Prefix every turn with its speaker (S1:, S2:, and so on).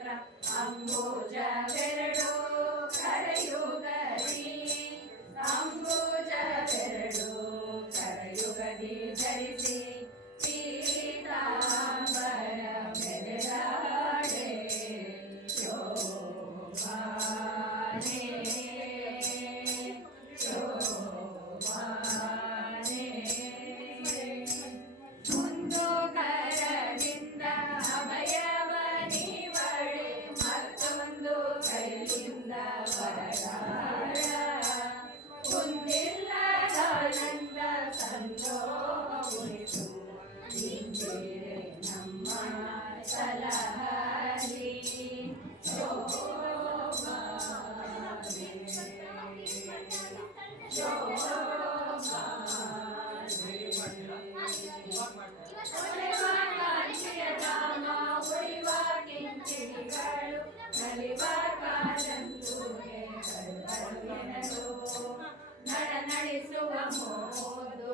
S1: ಸೂತ್ರ ಅಂಬುಜ ಬೆರಡು ಕರೆಯುಗದಿ ನಡೆಸುವ ಮೋದು